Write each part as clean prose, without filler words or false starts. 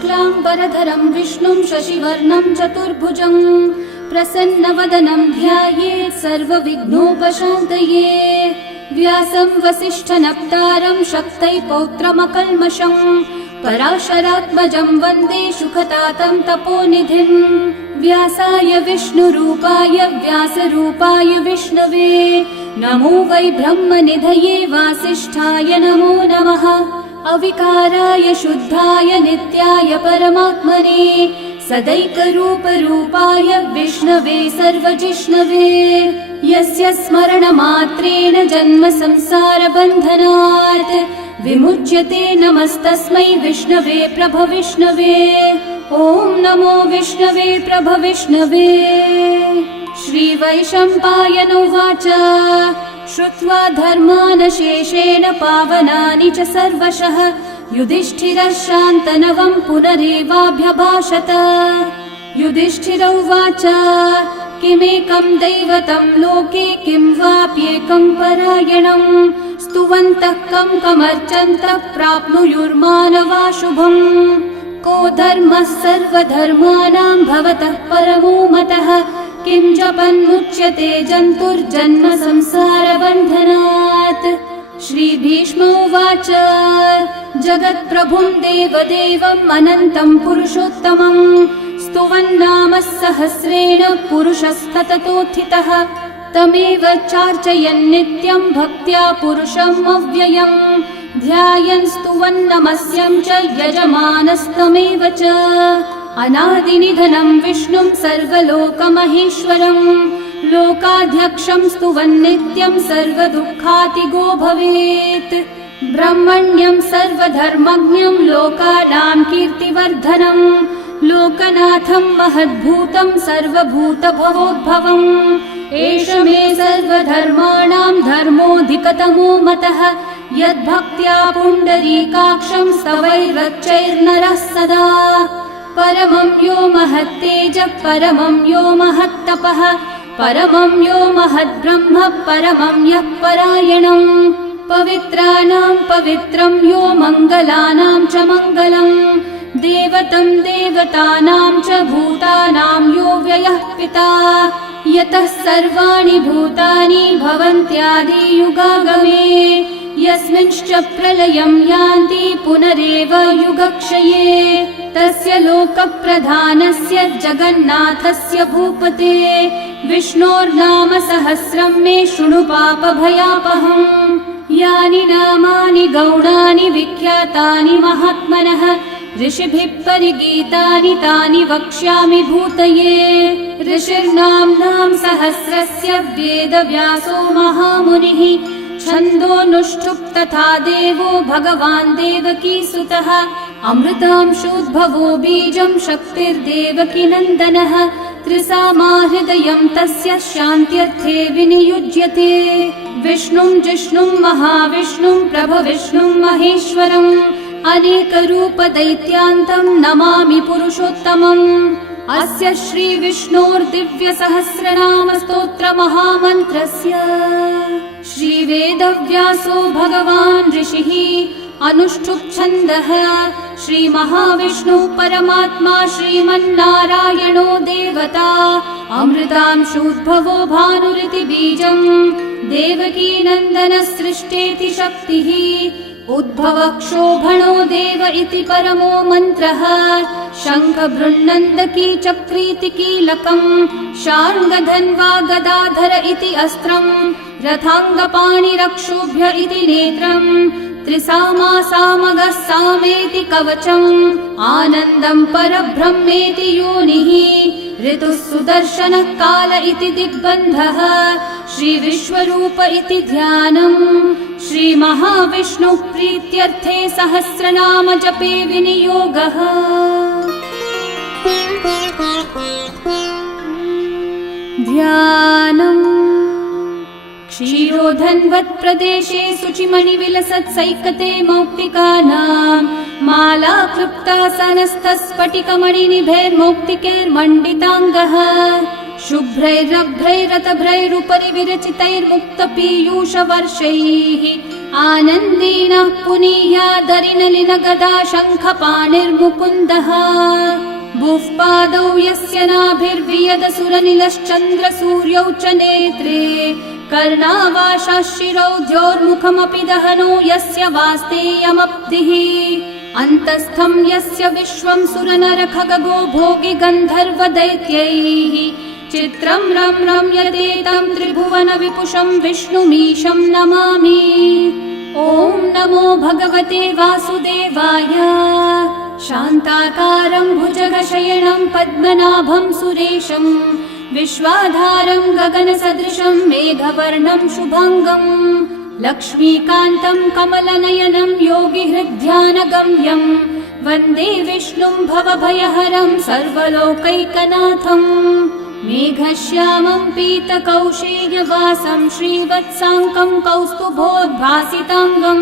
शुक्लाम्बरधरं विष्णुं शशिवर्णं चतुर्भुजं प्रसन्नवदनं ध्यायेत् सर्वविघ्नोपशान्तये। व्यासं वसिष्ठनप्तारं शक्तै पौत्रमकल्मषं पराशरात्मजं वन्दे शुकतातं तपोनिधिं। व्यासाय विष्णुरूपाय व्यासरूपाय विष्णवे नमो वै ब्रह्मनिधये वासिष्ठाय नमो नमः। अविकाराय शुद्धाय नित्याय परमात्मने सदैकरूपरूपाय विष्णवे सर्वजिष्णवे। यस्य स्मरणमात्रेण जन्म संसारबन्धनात् विमुच्यते नमस्तस्मै विष्णवे प्रभविष्णवे। ॐ नमो विष्णवे प्रभविष्णवे। श्रीवैशम्पायन उवाच श्रुत्वा धर्मानशेषेण पावनानि च सर्वशः युधिष्ठिरः शान्तनवं पुनरेवाभ्यभाषत। युधिष्ठिर उवाच किमेकं दैवतं लोके किं वाप्येकं परायणं स्तुवन्तः कमर्चन्तः प्राप्नुयुर्मानवा शुभम्। को धर्मः सर्वधर्माणां भवतः परमो मतः किं जपन्मुच्यते जन्तुर्जन्म संसारबन्धनात्। श्रीभीष्म उवाच जगत्प्रभुं देवदेवम् अनन्तं पुरुषोत्तमम् स्तुवन्नामः सहस्रेण पुरुषस्तततोत्थितः तमेव चार्चयन् नित्यं भक्त्या पुरुषम् अव्ययम् ध्यायन् स्तुवन्नमस्यं च यजमानस्तमेव च। अनादिनिधनं विष्णुं सर्वलोकमहेश्वरं लोकाध्यक्षं स्तुवन्नित्यं सर्वदुःखातिगो भवेत्। ब्रह्मण्यं सर्वधर्मज्ञं लोकानां कीर्तिवर्धनं लोकनाथं महद्भूतं सर्वभूतभवोद्भवम्। एष मे सर्वधर्माणां धर्मोऽधिकतमो मतः यद्भक्त्या पुण्डरीकाक्षं स्तवैर्रच्चैर्नरः सदा। परमं यो महत्तेजः परमं यो महत्तपः परमं यो महद्ब्रह्म परमं यः परायणं। पवित्राणां पवित्रं यो मङ्गलानां च मङ्गलं देवतं देवतानां च भूतानां यो व्ययः पिता यतः सर्वाणि भूतानि भवन्त्यादियुगागमे यस्मिंश्च प्रलयं यान्ति पुनरेव युगक्षये तस्य लोकप्रधानस्य जगन्नाथस्य भूपते विष्णोर्नाम सहस्रं मे शृणु पापभयापहम्। यानि नामानि गौणानि विख्यातानि महात्मनः ऋषिभिः परिगीतानि तानि वक्ष्यामि भूतये। ऋषिर्नाम्नां सहस्रस्य वेदव्यासो महामुनिः छन्दोऽनुष्ठुप् तथा देवो भगवान् देवकीसुतः अमृतांशोद्भवो बीजं शक्तिर्देवकी नन्दनः त्रिसामाहृदयं तस्य शान्त्यर्थे विनियुज्यते। विष्णुं जिष्णुं महाविष्णुं प्रभविष्णुं महेश्वरम् अनेकरूपदैत्यान्तं नमामि पुरुषोत्तमम्। अस्य श्रीविष्णोर्दिव्यसहस्रनामस्तोत्रमहामन्त्रस्य श्रीवेदव्यासो भगवान् ऋषिः अनुष्ठुप् श्रीमहाविष्णुः परमात्मा श्रीमन्नारायणो देवता अमृतांशोद्भवो भानुरिति बीजम् देवकी नन्दनसृष्टेति शक्तिः उद्भवक्षोभणो देव इति परमो मन्त्रः शङ्खबृन्नन्दकी चक्रीति कीलकम् शार्ङ्गधन्वा गदाधर इति अस्त्रम् रथाङ्गपाणिरक्षोभ्य इति नेत्रम् त्रिसामासामगः सामेति कवचम् आनन्दं परब्रह्मेति योनिः ऋतुः सुदर्शनः काल इति दिग्बन्धः श्रीविश्वरूप इति ध्यानम् श्रीमहाविष्णुः प्रीत्यर्थे सहस्रनाम जपे विनियोगः। ध्यानम् क्षीरोधन्वत्प्रदेशे शुचिमणिविलसत्सैकते मौक्तिकानां माला क्लृप्तासनस्थस्फटिकमणिनिभैर्मौक्तिकैर्मण्डिताङ्गः शुभ्रैरभ्रैरतभ्रैरुपरि विरचितैर्मुक्तपीयूषवर्षैः आनन्देन पुनीयादरिनलिन गदा शङ्खपाणिर्मुकुन्दः भुःपादौ यस्य नाभिर्वियदसुरनिलश्चन्द्रसूर्यौ च नेत्रे कर्णावाशाः शिरौ द्योर्मुखमपि दहनो यस्य वास्तेयमब्धिः अन्तस्थं यस्य विश्वं सुरनरखगो भोगि गन्धर्वदैत्यैः चित्रं रम्यते तं त्रिभुवन विपुषं विष्णुमीशं नमामि। ॐ नमो भगवते वासुदेवाय। शान्ताकारं भुजगशयनं पद्मनाभं सुरेशं विश्वाधारं गगनसदृशं मेघवर्णं शुभाङ्गं लक्ष्मीकान्तं कमलनयनं योगिहृद्ध्यानगम्यं वन्दे विष्णुं भवभयहरं सर्वलोकैकनाथम् मेघश्यामं पीतकौशेयवासं श्रीवत्साङ्कं कौस्तुभोद्भासिताङ्गं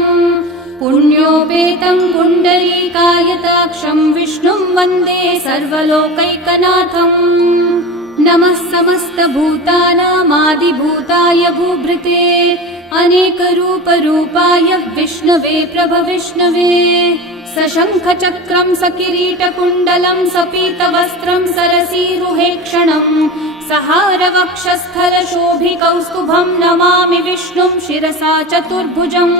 पुण्योपेतं पुण्डरीकायताक्षं विष्णुं वन्दे सर्वलोकैकनाथम् नमः समस्तभूतानामादिभूताय भूभृते अनेकरूपरूपाय विष्णवे प्रभविष्णवे सशङ्खचक्रं सकिरीटकुण्डलं सपीतवस्त्रं सरसीरुहेक्षणं सहारवक्षस्थलशोभिकौस्तुभं नमामि विष्णुं शिरसा चतुर्भुजम्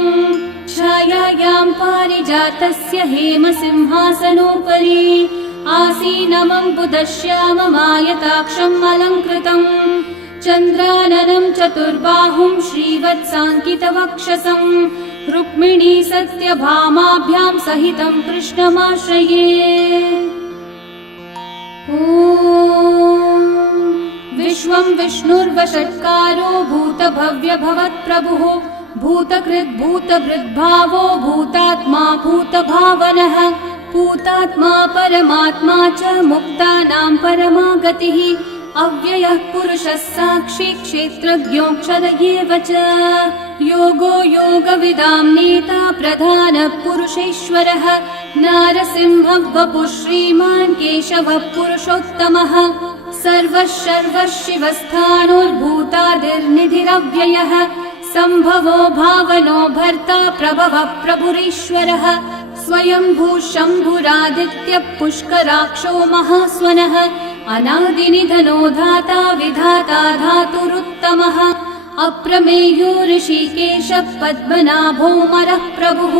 छायायां पारिजातस्य हेमसिंहासनोपरि आसीनमम्बुदश्याममायताक्षम् अलङ्कृतम् चन्द्राननं चतुर्बाहुं श्रीवत्साङ्कितवक्षसं रुक्मिणी सत्यभामाभ्यां सहितं कृष्णमाश्रये। ॐ विश्वं विष्णुर्वषट्कारो भूतभव्यभवत्प्रभुः भूतकृद्भूतभृद्भावो भूतात्मा भूतभावनः भूतात्मा परमात्मा च मुक्तानां परमा गतिः अव्ययः पुरुषः साक्षी क्षेत्रज्ञोऽक्षर एव च योगो योगविदां नेता प्रधानः पुरुषेश्वरः नारसिंहः वपुः श्रीमान् केशवः पुरुषोत्तमः सर्वः शर्वः शिवस्थाणोर्भूतादिर्निधिरव्ययः सम्भवो भावनो भर्ता प्रभवः प्रभुरीश्वरः स्वयंभू शम्भुरादित्यः पुष्कराक्षो महास्वनः अनादिनिधनो धाता विधाता धातुरुत्तमः अप्रमेयो ऋषिकेशः पद्मनाभो मरः प्रभुः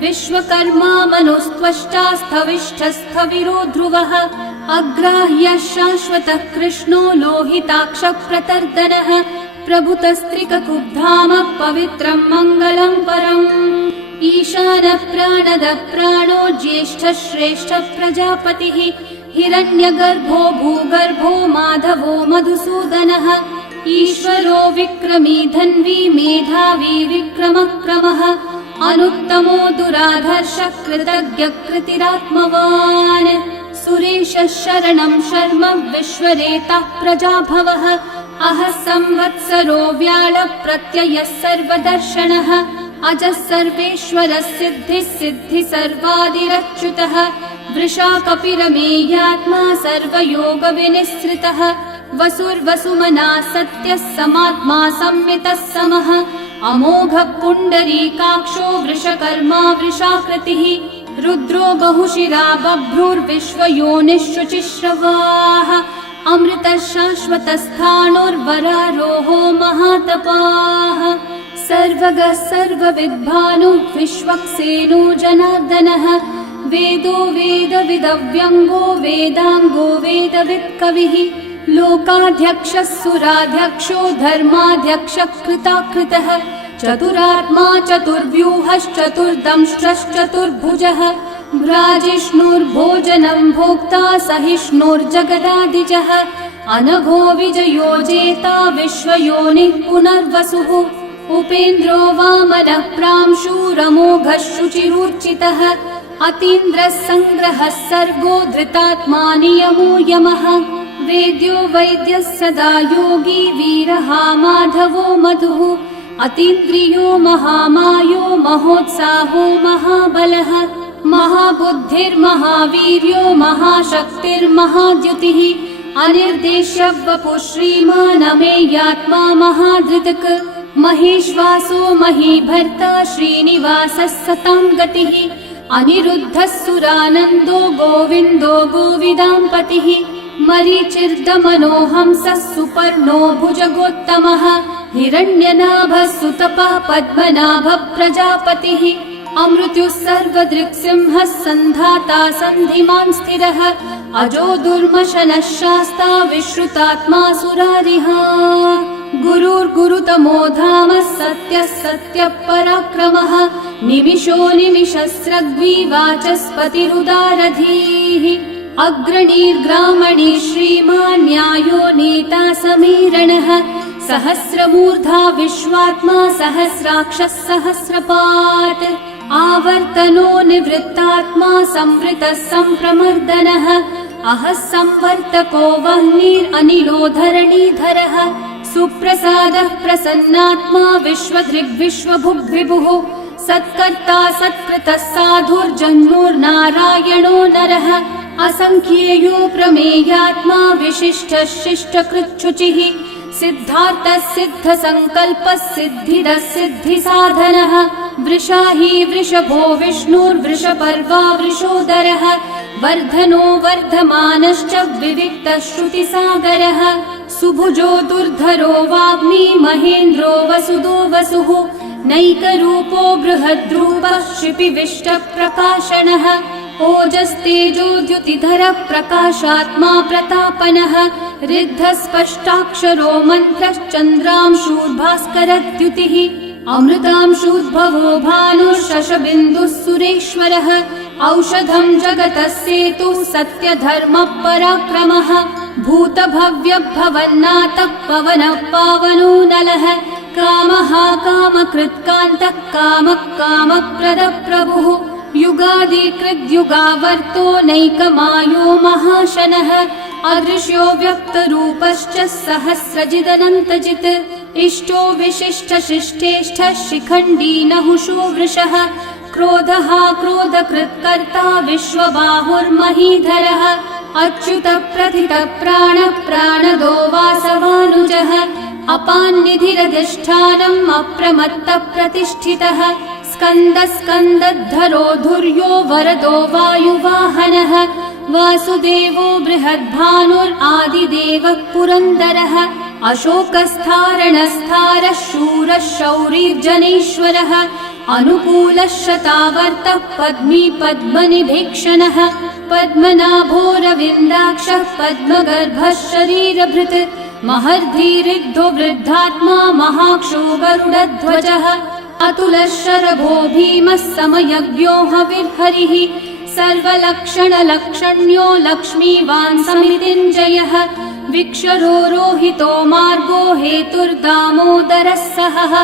विश्वकर्मा मनुस्त्वष्टा स्थविष्ठस्थविरो ध्रुवः अग्राह्यः शाश्वतः कृष्णो लोहिताक्षः प्रतर्दनः प्रभुतस्त्रिककुब्धामः पवित्रं मङ्गलं परम् ईशानः प्राणदः प्राणो ज्येष्ठः श्रेष्ठः प्रजापतिः हिरण्यगर्भो भूगर्भो माधवो मधुसूदनः ईश्वरो विक्रमी धन्वी मेधावी विक्रमक्रमः अनुत्तमो दुराधर्षः कृतज्ञः कृतिरात्मवान् सुरेशः शरणं शर्म विश्वरेतः प्रजाभवः अहः संवत्सरो व्याळः प्रत्ययः सर्वदर्शनः अजः सर्वेश्वरः सिद्धिः सिद्धि सर्वादिरच्युतः वृषा कपिरमेयात्मा सर्वयोगविनिःसृतः वसुर्वसुमना सत्यः समात्मा संमितः समः अमोघः पुण्डरीकाक्षो वृषकर्मा वृषाकृतिः रुद्रो बहुशिरा बभ्रुर्विश्वयोनिःशुचिश्रवाः अमृतः शाश्वतस्थाणोर्वरारोहो महातपाः सर्वगः सर्वविद्भानुः विश्वक्सेनो जनार्दनः वेदो वेदविदव्यङ्गो वेदाङ्गो वेदवित्कविः लोकाध्यक्षः सुराध्यक्षो धर्माध्यक्षः कृताकृतः चतुरात्मा चतुर्व्यूहश्चतुर्दंष्ट्रश्चतुर्भुजः भ्राजिष्णुर्भोजनं भोक्ता सहिष्णुर्जगदादिजः अनघो विजयो जेता विश्वयोनिः पुनर्वसुः उपेन्द्रो वामनः प्रांशुरमोघः शुचिरूर्चितः अतीन्द्रः सङ्ग्रहः सर्गो धृतात्मा नियमो यमः वेद्यो वैद्यः सदा योगी वीरः माधवो मधुः अतीन्द्रियो महामायो महोत्साहो महाबलः महाबुद्धिर्महावीर्यो महाशक्तिर्महाद्युतिः अनिर्देश्य वपुः श्रीमान् अमेयात्मा महाधृतक् महेश्वासो महीभर्ता श्रीनिवासः सतां गतिः अनिरुद्धः सुरानन्दो गोविन्दो गोविदाम्पतिः मरीचिर्दमनोहंसः सुपर्णो भुजगोत्तमः हिरण्यनाभः सुतपः पद्मनाभः प्रजापतिः अमृत्युः सर्वदृक्सिंहः सन्धाता सन्धिमान् स्थिरः अजो दुर्मशनः शास्ता विश्रुतात्मा सुरारिः गुरुर्गुरुतमो धामः सत्यः सत्यः पराक्रमः निमिषो निमिषस्रग्वी वाचस्पतिरुदारधीः अग्रणीर्ग्रामणी श्रीमान् न्यायो नेता समीरणः सहस्रमूर्धा विश्वात्मा सहस्राक्षः सहस्रपात् आवर्तनो निवृत्तात्मा संवृतः सम्प्रमर्दनः अहः संवर्तको वह्निरनिलो धरणीधरः सुप्रसादः प्रसन्नात्मा विश्वदृग्विश्वभुग्विभुः सत्कर्ता सत्कृतः साधुर्जन्मुर्नारायणो नरः असंख्येयो प्रमेयात्मा विशिष्टः शिष्टकृच्छुचिः सिद्धार्थः सिद्धसङ्कल्पः सिद्धिदः सिद्धिसाधनः वृषाही वृषभो विष्णुर्वृषपर्वा वृषोदरः वर्धनो वर्धमानश्च विविक्तः श्रुतिसागरः सुभुजो दुर्धरो वाग्मी महेन्द्रो वसुदो वसुः नैकरूपो बृहद्रूपः क्षिपिविष्टप्रकाशनः ओजस्तेजोद्युतिधरः प्रकाशात्मा प्रतापनः ऋद्धस्पष्टाक्षरो मन्त्रश्चन्द्रांशूर्भास्करद्युतिः अमृतांशूद्भवो भानुः शशबिन्दुः सुरेश्वरः औषधं जगतः सेतुः सत्यधर्मः पराक्रमः भूतभव्यभवन्नाथः पवनः पावनो नलः कामः कामकृत्कान्तः कामः कामप्रदः प्रभुः युगादिकृद्युगावर्तो नैकमायो महाशनः अदृश्यो व्यक्तरूपश्च सहस्रजिदनन्तजित् इष्टो विशिष्टशिष्टेष्ठः शिखण्डी नहुषो वृषः क्रोधः क्रोधकृत्कर्ता विश्वबाहुर्महीधरः अच्युतः प्रथितः प्राणः प्राणदो वासवानुजः अपान्निधिरधिष्ठानम् अप्रमत्तः प्रतिष्ठितः स्कन्दः स्कन्दद्धरो धुर्यो वरदो वायुवाहनः वासुदेवो बृहद्भानुरादिदेवः पुरन्दरः अशोकस्थारणस्थारः शूरः शौरिर्जनेश्वरः अनुकूलः शतावर्तः पद्मी पद्मनिभीक्षणः पद्मनाभोरविन्दाक्षः पद्मगर्भः शरीरभृत् महर्धिरिग्धो वृद्धात्मा महाक्षो गरुडध्वजः अतुलः शरभो भीमः समयज्ञो हविर्हरिः सर्वलक्षणलक्षण्यो लक्ष्मीवान् समितिञ्जयः विक्षरो रोहितो मार्गो हेतुर्दामोदरः सहः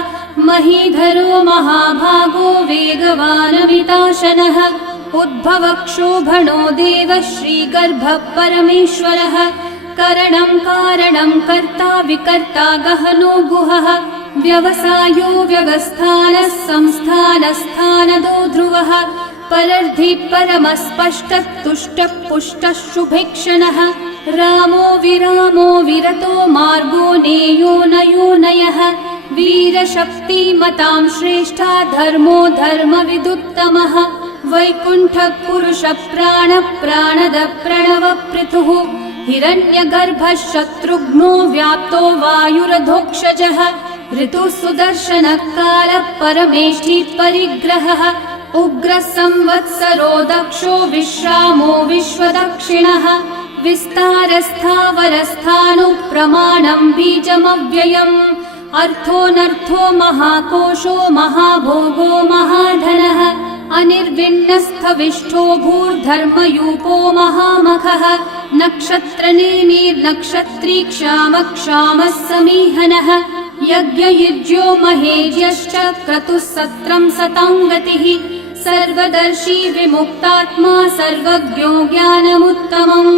महीधरो महाभागो वेगवानमिताशनः उद्भवक्षोभणो देवः श्रीगर्भः परमेश्वरः करणं कारणं कर्ता विकर्ता गहनो गुहः व्यवसायो व्यवस्थानः संस्थानस्थानदो ध्रुवः परर्धि परमस्पष्टः तुष्टः पुष्टः शुभेक्षणः रामो विरामो विरतो मार्गो नेयो नयो नयः वीरशक्तिमतां श्रेष्ठा धर्मो धर्मविदुत्तमः वैकुण्ठः पुरुषः प्राणः प्राणदः प्रणवपृथुः हिरण्यगर्भः शत्रुघ्नो व्याप्तो वायुरधोक्षजः ऋतुः सुदर्शनः कालः परमेष्ठी परिग्रहः उग्रः संवत्सरो दक्षो विश्रामो विश्वदक्षिणः विस्तारस्थावरस्थानु प्रमाणं बीजमव्ययम् अर्थोऽनर्थो महाकोशो महाभोगो महाधनः अनिर्विण्णस्थविष्ठो भूर्धर्मयूपो महामखः नक्षत्रनेमिर्नक्षत्री क्षामः समीहनः यज्ञयुज्यो महेज्यश्च क्रतुः सत्रं सताङ्गतिः सर्वदर्शी विमुक्तात्मा सर्वज्ञो ज्ञानमुत्तमम्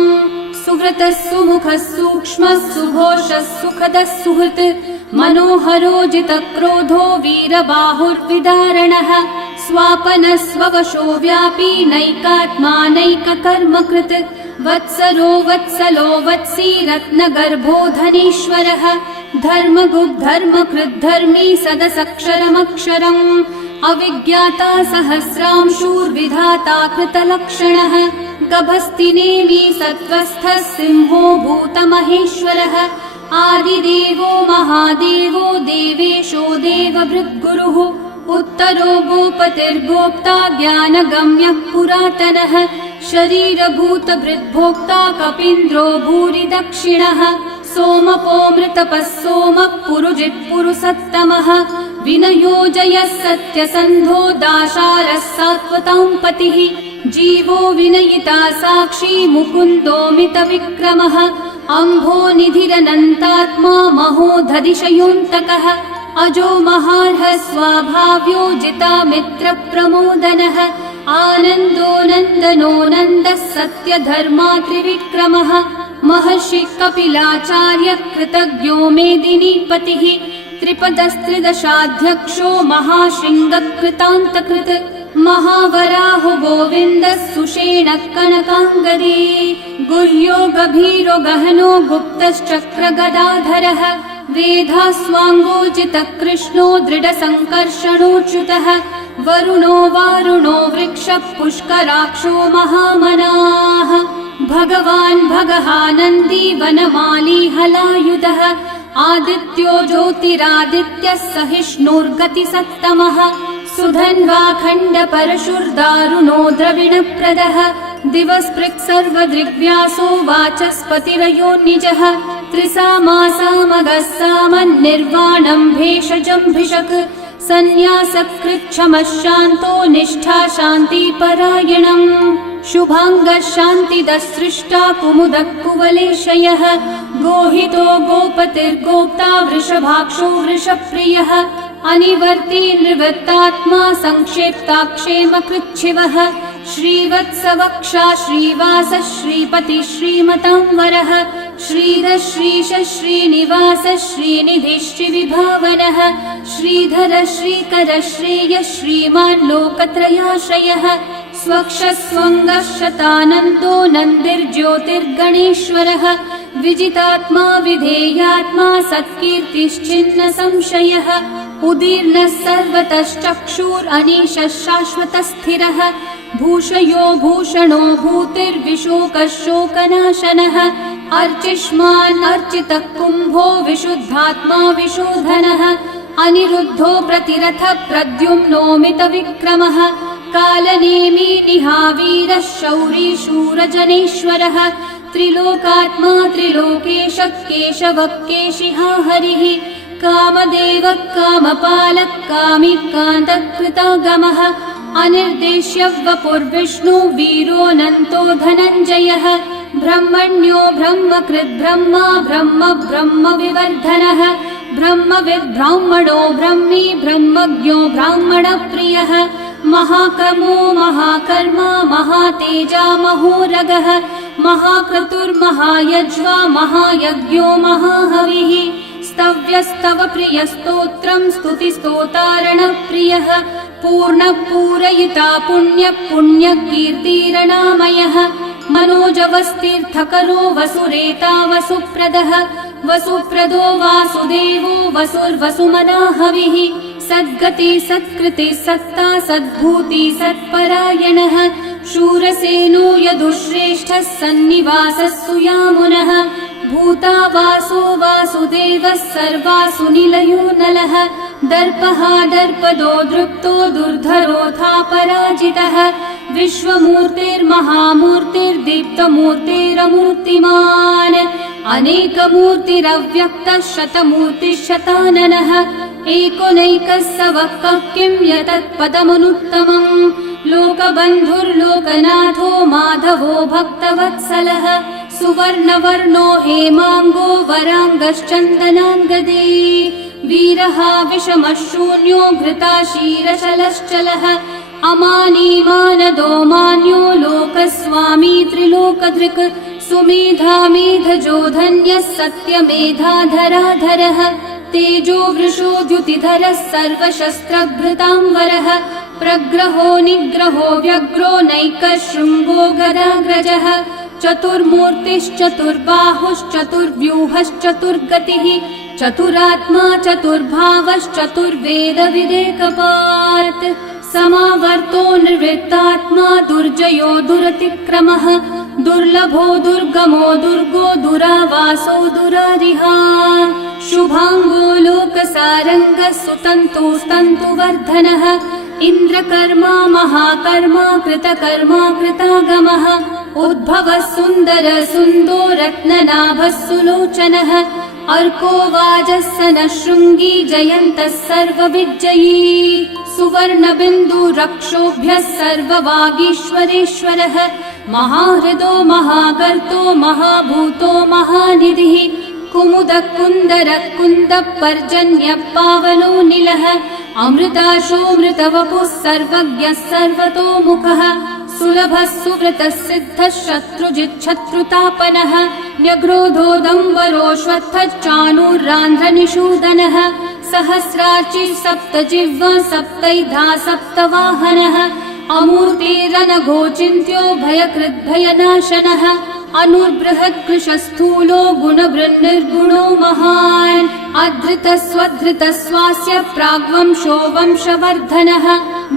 सुहृतः सुमुखः सूक्ष्मः सुघोषः सुखदः सुहृत् मनोहरो जितक्रोधो वीरबाहुर्विदारणः स्वापनः स्ववशो व्यापी नैकात्मा नैककर्मकृत् वत्सरो वत्सलो वत्सी रत्नगर्भो धनेश्वरः धर्मकृद्धर्मी सदसक्षरमक्षरम् अविज्ञाता सहस्रांशूर्विधाता कृतलक्षणः गभस्तिनेमि सत्त्वस्थः सिंहो भूतमहेश्वरः आदिदेवो महादेवो देवेशो देवभृद्गुरुः उत्तरो गोपतिर्गोप्ता ज्ञानगम्यः पुरातनः शरीरभूतभृद्भोक्ता कपीन्द्रो भूरि दक्षिणः सोमपो मृतपः सोमः पुरुजित्पुरुसत्तमः विनयोजयः सत्यसन्धो दाशारः सात्वतां पतिः जीवो विनयिता साक्षी मुकुन्दोमितविक्रमः अम्भो निधिरनन्तात्मा महोदधिशयोऽन्तकः अजो महार्हः स्वाभाव्यो जितामित्रप्रमोदनः आनन्दो नन्दनो नन्दः सत्यधर्मा त्रिविक्रमः महर्षिः कपिलाचार्यः कृतज्ञो मेदिनीपतिः त्रिपदस्त्रिदशाध्यक्षो महाशृङ्गकृतान्तकृत् महावराहो गोविन्दः सुषेणः कनकाङ्गदी गुह्यो गभीरो गहनो गुप्तश्चक्रगदाधरः वेधास्वाङ्गोजितः कृष्णो दृढसङ्कर्षणोच्युतः वरुणो वारुणो वृक्षः पुष्कराक्षो महामनाः भगवान् भगहानन्दी वनमाली हलायुधः आदित्यो ज्योतिरादित्यः सहिष्णुर्गतिसत्तमः सुधन्वाखण्डपरशुर्दारुणो द्रविणप्रदः दिवस्पृक् सर्वदृग्व्यासो वाचस्पतिरयो निजः त्रिसामासामगः सामन्निर्वाणं भेषजम्भिषक् सन्न्यासकृच्छमः शान्तो निष्ठा शान्तिपरायणम् शुभाङ्गः शान्तिदः सृष्टा कुमुदः कुवलेशयः गोहितो गोपतिर्गोप्ता वृषभाक्षो वृषप्रियः अनिवर्ती निवृत्तात्मा संक्षेप्ताक्षेमकृच्छिवः श्रीवत्सवक्षा श्रीवासः श्रीपतिः श्रीमतांवरः श्रीधः श्रीशः श्रीनिवासः श्रीनिधिः श्रीविभावनः श्रीधरः श्रीकरः श्रेयः श्रीमान् लोकत्रयाश्रयः स्वक्षः स्वङ्गः शतानन्दो नन्दिर्ज्योतिर्गणेश्वरः विजितात्मा विधेयात्मा सत्कीर्तिश्चिन्न संशयः उदीर्णः सर्वतश्चक्षुरनीशः शाश्वतस्थिरः भूषयो भूषणो भूतिर्विशोकः शोकनाशनः अर्चिष्मान् अर्चितः कुम्भो विशुद्धात्मा विशोधनः अनिरुद्धो प्रतिरथः प्रद्युम्नोमितविक्रमः कालनेमी निहावीरः शौरी शूरजनेश्वरः त्रिलोकात्मा त्रिलोकेशः केशवः केशिहा हरिः कामदेवः कामपालः कामी कान्तकृतागमः अनिर्देश्य वपुर्विष्णु वीरोऽनन्तो धनञ्जयः ब्रह्मण्यो ब्रह्मकृद् ब्रह्मा ब्रह्म ब्रह्मविवर्धनः ब्रह्मविद् ब्राह्मणो ब्रह्मी ब्रह्मज्ञो ब्राह्मणप्रियः महाक्रमो महाकर्मा महातेजा महोरगः महाक्रतुर्महायज्वा महायज्ञो महाहविः स्तव्यस्तव प्रियस्तोत्रं स्तुतिस्तोतारणप्रियः पूर्णपूरयिता पुण्यकीर्तिरणामयः मनोजवस्तीर्थकरो वसुरेता वसुप्रदः वसुप्रदो वासुदेवो वसुर्वसुमनाहविः सद्गति सत्कृति सत्ता सद्भूति सत्परायणः शूरसेनो यदुश्रेष्ठः सन्निवासः सुयामुनः भूता वासो वासुदेवः सर्वासु निलयो नलः दर्पः दर्पदो दृप्तो दुर्धरोऽथा पराजितः विश्वमूर्तिर्महामूर्तिर्दीप्तमूर्तिरमूर्तिमान् अनेकमूर्तिरव्यक्तः शतमूर्तिशताननः एकोनैकः स वः किं यतत्पदमनुत्तमम् लोकबन्धुर्लोकनाथो माधवो भक्तवत्सलः सुवर्णवर्णो हेमाङ्गो वराङ्गश्चन्दनाङ्गदे वीरः विषमः शून्यो घृताशीरशलश्चलः अमानी मानदो मान्यो लोकस्वामी त्रिलोकधृक् सुमेधा मेधजो धन्यः सत्यमेधाधराधरः तेजो वृषो द्युतिधरः सर्वशस्त्रभृतांवरः प्रग्रहो निग्रहो व्यग्रो नैकः शृङ्गो गदाग्रजः चतुर्मूर्तिश्चतुर्बाहुश्चतुर्व्यूहश्चतुर्गतिः चतुरात्मा चतुर्भावश्चतुर्वेदविदेकपात् समावर्तो निर्वृत्तात्मा दुर्जयो दुरतिक्रमः दुर्लभो दुर्गमो दुर्गो दुरावासो दुरारिहा शुभांगो लोकसारङ्गः सुतन्तुस्तन्तुवर्धनः इन्द्रकर्मा महाकर्मा कृतकर्मा कृतागमः उद्भवः सुन्दर सुन्दो रत्ननाभः सुलोचनः अर्को वाजस्सनः शृङ्गी जयन्तः सर्वविजयी सुवर्णबिन्दुरक्षोभ्यः सर्ववागीश्वरेश्वरः महाहृदो महागर्तो महाभूतो महानिधिः कुमुदः कुन्दरः कुन्दः पर्जन्यः पावनो निलः अमृताशोऽमृतवपुः सर्वज्ञः सर्वतोमुखः सुलभः सुव्रतः सिद्धः शत्रुजिच्छत्रुतापनः न्यग्रोधोदम्बरोऽश्वत्थश्चाणूरान्ध्रनिषूदनः सहस्रार्ची सप्तजिह्वा सप्तैधा सप्तवाहनः अमूर्तिरनघोचिन्त्यो भयकृद्भयनाशनः अनुर्बृहत्कृशस्थूलो गुणभृन्निर्गुणो महान् अधृतस्वधृतस्वास्य प्राग्वंशो वंशवर्धनः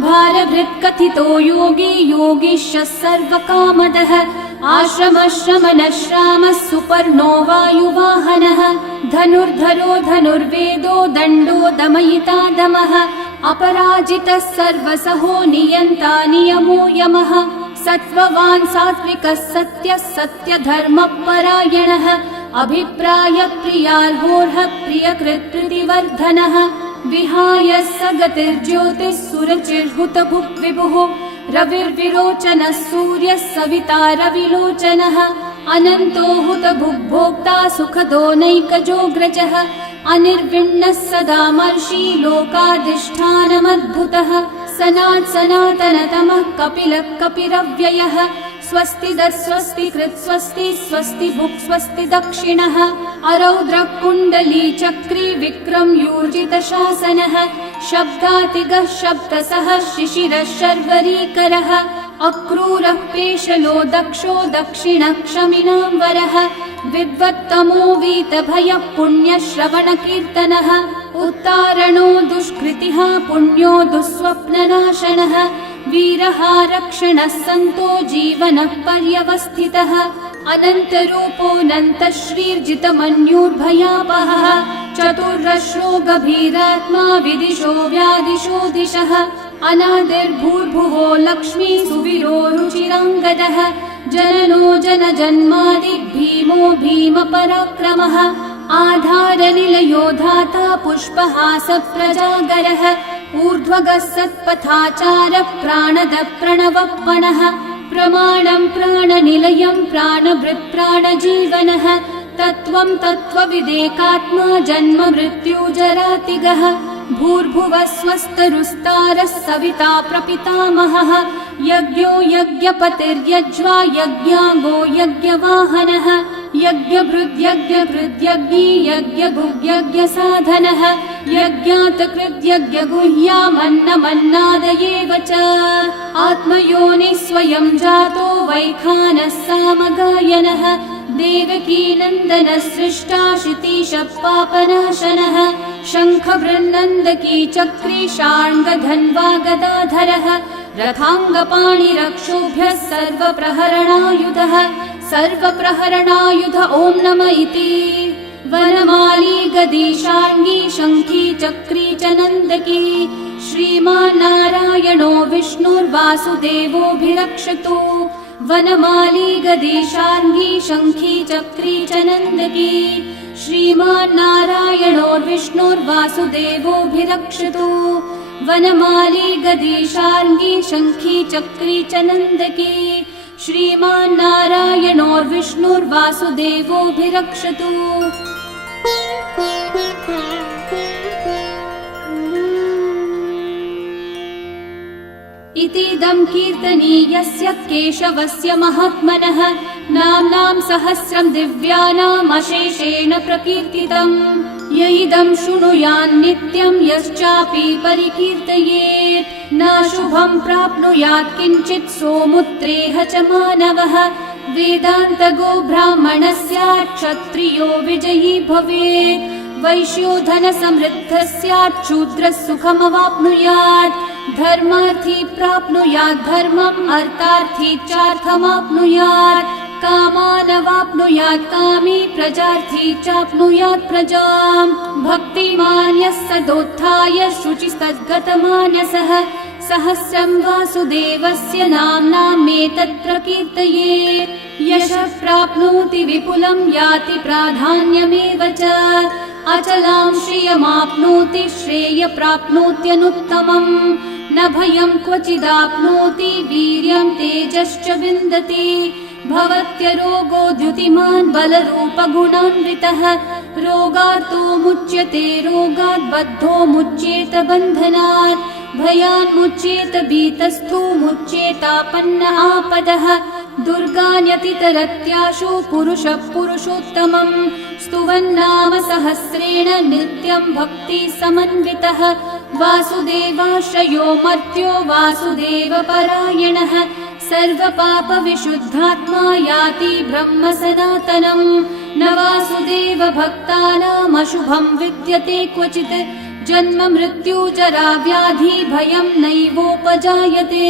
भारभृत्कथितो योगी योगीशः सर्वकामदः आश्रमश्रमणश्रामः सुपर्णो वायुवाहनः धनुर्धरो धनुर्वेदो दण्डो दमयिता दमः अपराजितः सर्वसहो नियन्ता नियमो यमः सत्त्ववान् सात्विकः सत्यः सत्यधर्मपरायणः अभिप्रायप्रियार्होर्हः प्रियकृत्प्रीतिवर्धनः विहाय स गतिर्ज्योतिः सुरचिर्हुतभुक् विभुः रविर्विरोचनः सूर्यः सविता रविलोचनः अनन्तो हुतभुग्भोक्ता सुखदो नैकजोऽग्रजः अनिर्विण्णः सदा मर्षि लोकाधिष्ठानमद्भुतः सनात् सनातनतमः कपिलः कपिरव्ययः स्वस्ति स्वस्ति कृत् स्वस्ति स्वस्ति भुक् स्वस्ति दक्षिणः अरौद्रः कुण्डली चक्री विक्रम यूर्जितशासनः शब्दातिगः शब्दसः शिशिरः शर्वरीकरः अक्रूरः पेशलो दक्षो दक्षिणः क्षमिनाम्बरः विद्वत्तमो वीतभयः पुण्यश्रवणकीर्तनः उत्तारणो दुष्कृतिः पुण्यो दुःस्वप्ननाशनः वीरः रक्षणः सन्तो जीवनः पर्यवस्थितः अनन्तरूपोऽनन्तश्रीर्जितमन्युर्भयापहः चतुर्रश्रो गभीरात्मा विदिशो व्यादिशो दिशः अनादिर्भूर्भुवो लक्ष्मी सुवीरो रुचिराङ्गदः जननो जनजन्मादि भीमो भीमपराक्रमः आधारनिलयो धाता पुष्पहास प्रजागरः ऊर्ध्वगः सत्पथाचारः प्राणदः प्रणवप्पणः प्रमाणं प्राणनिलयं प्राणभृत् प्राणजीवनः तत्त्वं तत्त्वविदेकात्मा जन्म मृत्युजरातिगः भूर्भुवः स्वस्तरुस्तारः सविता प्रपितामहः यज्ञो यज्ञपतिर्यज्वा यज्ञाङ्गो यज्ञवाहनः यज्ञभृद्यज्ञकृद्यज्ञी यज्ञभुग्यज्ञसाधनः यज्ञातकृद्यज्ञगुह्यामन्नमन्नादयेव च आत्मयोनिः स्वयं जातो वैखानः सामगायनः देवकीनन्दनः सृष्टा शितीशः पापनाशनः शङ्खबृन्नन्दकी चक्री शार्ङ्गधन्वा गदाधरः रथाङ्गपाणिरक्षोभ्यः सर्वप्रहरणायुधः सर्वप्रहरणायुध ॐ नम इति वनमाली गदी शार्ङ्गी शङ्खी चक्री च नन्दकी श्रीमान्नारायणो विष्णुर्वासुदेवोऽभिरक्षतु वनमाली गदी शार्ङ्गी शङ्खी चक्री च नन्दकी श्रीमान्नारायणो विष्णुर्वासुदेवोऽभिरक्षतु वनमाली गदी शार्ङ्गी शङ्खी चक्री च नन्दकी श्रीमान्नारायणो विष्णुर्वासुदेवोऽभिरक्षतु इतीदं कीर्तनीयस्य केशवस्य महात्मनः नाम्नां सहस्रं दिव्यानाम् अशेषेण प्रकीर्तितम् य इदं शृणुयान् नित्यं यश्चापि परिकीर्तयेत् नाशुभं प्राप्नुयात् किञ्चित् सोमुत्रेह च मानवः वेदान्तगो ब्राह्मणः स्यात् क्षत्रियो विजयी भवेत् वैश्यो धनसमृद्धः स्यात् शूद्रः सुखमवाप्नुयात् धर्मार्थी प्राप्नुयात् धर्मम् अर्थार्थी चार्थमाप्नुयात् कामानवाप्नुयात् कामी प्रजार्थी चाप्नुयात् प्रजाम् भक्तिमान् यः सदोत्थाय शुचिस्तद्गतमानसः सहस्रं वासुदेवस्य नाम्नामेतत् प्रकीर्तये यशः प्राप्नोति विपुलं याति प्राधान्यमेव च अचलां श्रियमाप्नोति श्रेय प्राप्नोत्यनुत्तमम् न भयं क्वचिदाप्नोति वीर्यं तेजश्च विन्दति भवत्यरोगो द्युतिमान् बलरूपगुणान्वितः रोगार्तो मुच्यते रोगात् बद्धो मुच्येत बन्धनात् भयान्मुच्येत भीतस्थो मुच्येतापन्न आपदः दुर्गान्यतितरत्याशु पुरुषः पुरुषोत्तमम् स्तुवन्नाम सहस्रेण नित्यं भक्ति समन्वितः वासुदेवाश्रयो मर्त्यो वासुदेवपरायणः सर्वपापविशुद्धात्मा याति ब्रह्म सनातनम् न वासुदेव भक्तानामशुभं विद्यते क्वचित् जन्म मृत्यु जरा व्याधि भयं नैवोपजायते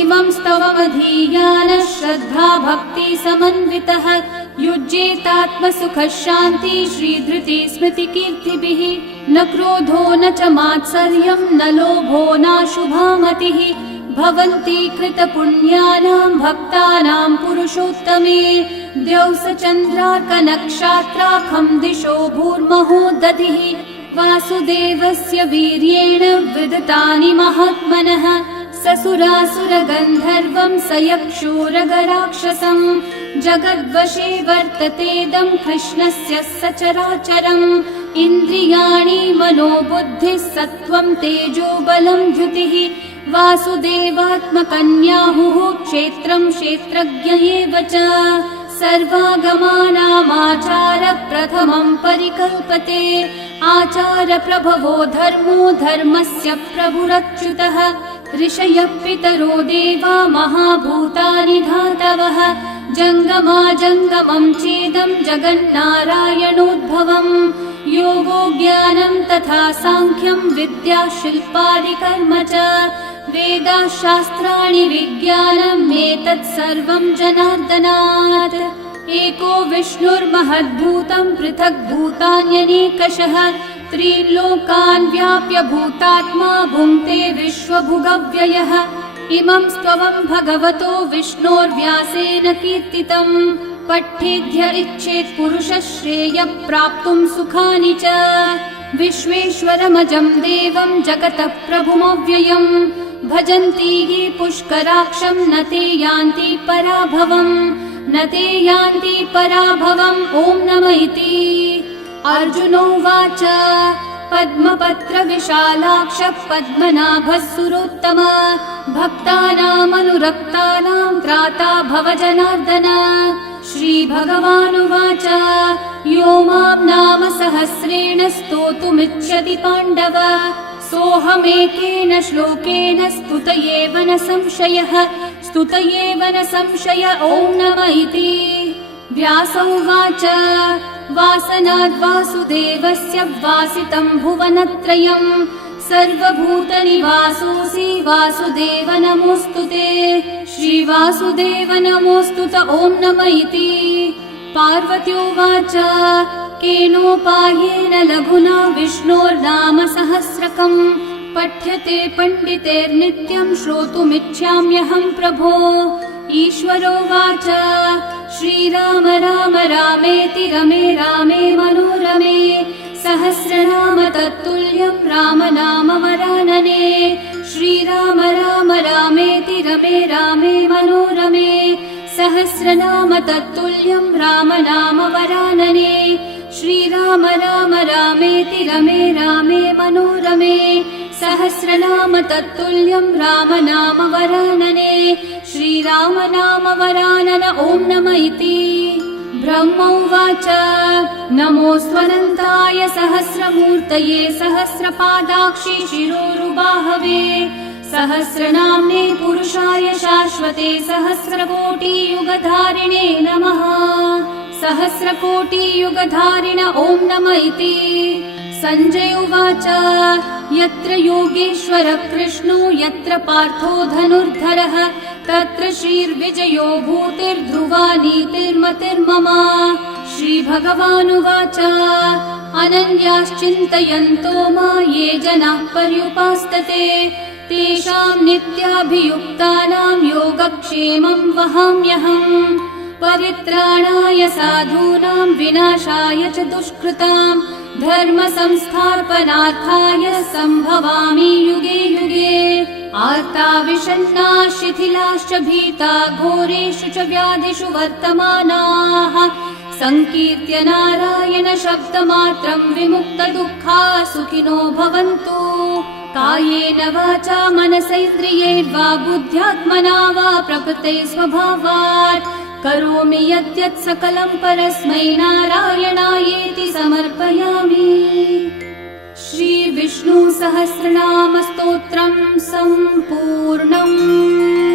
इमं स्तवमधीयानः श्रद्धा भक्ति समन्वितः युज्येतात्मसुखः शान्ति श्रीधृति स्मृति कीर्तिभिः न क्रोधो न च मात्सर्यं न लोभो नाशुभा मतिः भवन्ति कृतपुण्यानां भक्तानां पुरुषोत्तमे द्यौस चन्द्रार्कनक्षत्राखं दिशो भूर्महो दधिः वासुदेवस्य वीर्येण विदतानि महात्मनः ससुरासुरगन्धर्वं स यक्षोरगराक्षसम् जगद्वशे वर्ततेदं कृष्णस्य सचराचरम् इन्द्रियाणि मनोबुद्धिः सत्त्वं तेजो बलं द्युतिः वासुदेवात्मकन्याहुः क्षेत्रं क्षेत्रज्ञ एव च सर्वागमानामाचार प्रथमं परिकल्पते आचार प्रभवो धर्मो धर्मस्य प्रभुरच्युतः ऋषयः पितरो देवा महाभूतानि धातवः जङ्गमा जङ्गमं चेदं जगन्नारायणोद्भवम् योगो ज्ञानं तथा साङ्ख्यं विद्या शिल्पादिकर्म च वेदाः शास्त्राणि विज्ञानम् एतत् सर्वं जनार्दनात् एको विष्णुर्महद्भूतं पृथक् भूतान्यनेकशः त्रीन् लोकान् व्याप्य भूतात्मा भुङ्क्ते विश्वभुगव्ययः इमं स्तवं भगवतो विष्णोर्व्यासेन कीर्तितम् पठ्येद्य इच्छेत् पुरुषः श्रेयः प्राप्तुं सुखानि च विश्वेश्वरमजं देवं जगतः प्रभुमव्ययम् भजन्ति ये पुष्कराक्षं न ते यान्ति पराभवम् न ते यान्ति पराभवम् ॐ नमः इति अर्जुनोवाच पद्मपत्र विशालाक्ष पद्मनाभः सुरोत्तम भक्तानामनुरक्तानां त्राता भव जनार्दन श्रीभगवानुवाच यो मां नाम सहस्रेण स्तोतुमिच्छति पाण्डव सोऽहमेकेन श्लोकेन स्तुत एव न संशयः स्तुत एव न संशय ॐ नमः इति व्यास उवाच वासनाद् वासुदेवस्य वासितं भुवनत्रयम् सर्वभूतनिवासोऽसि वासुदेव नमोऽस्तुते श्रीवासुदेव नमोऽस्तुत ॐ नमः इति पार्वत्योवाच केनोपायेन लघुना विष्णोर्नाम सहस्रकम् पठ्यते पण्डितेर्नित्यं श्रोतुमिच्छाम्यहं प्रभो ईश्वरोवाच श्रीराम राम रामेति रमे रामे मनोरमे सहस्रनाम तत्तुल्यं राम नाम वरानने श्रीराम राम रामेति रमे रामे मनोरमे सहस्रनाम तत्तुल्यं राम नाम वरानने श्रीराम राम रामेति रमे रामे मनोरमे सहस्रनाम तत्तुल्यं राम नाम वरानने श्रीराम नाम वरानन ॐ नमः इति ब्रह्म उवाच नमोऽस्त्वनन्ताय सहस्रमूर्तये सहस्रपादाक्षि शिरोरुबाहवे सहस्रनाम्ने पुरुषाय शाश्वते सहस्रकोटियुगधारिणे नमः सहस्रकोटियुगधारिण ॐ नम इति। सञ्जय उवाच यत्र योगेश्वर कृष्णो यत्र पार्थो धनुर्धरः तत्र श्रीर्विजयो भूतिर्ध्रुवा नीतिर्मतिर्मम। श्रीभगवानुवाच अनन्याश्चिन्तयन्तो मा ये जनाः पर्युपासते तेषां नित्याभियुक्तानां योगक्षेमं वहाम्यहम्। परित्राणाय साधूनां विनाशाय च दुष्कृतां धर्म संस्थापनार्थाय सम्भवामि युगे युगे। आर्ता विषण्णा शिथिलाश्च भीता घोरेषु च व्याधिषु वर्तमानाः संकीर्त्य नारायण शब्दमात्रं विमुक्तदुःखा सुखिनो भवन्तु। कायेन वाचा मनसैन्द्रियैर्वा बुद्ध्यात्मना वा प्रकृते स्वभावात् करोमि यद्यत् सकलं परस्मै नारायणायेति समर्पयामि। श्री विष्णु सहस्रनाम स्तोत्रम् सम्पूर्णम्।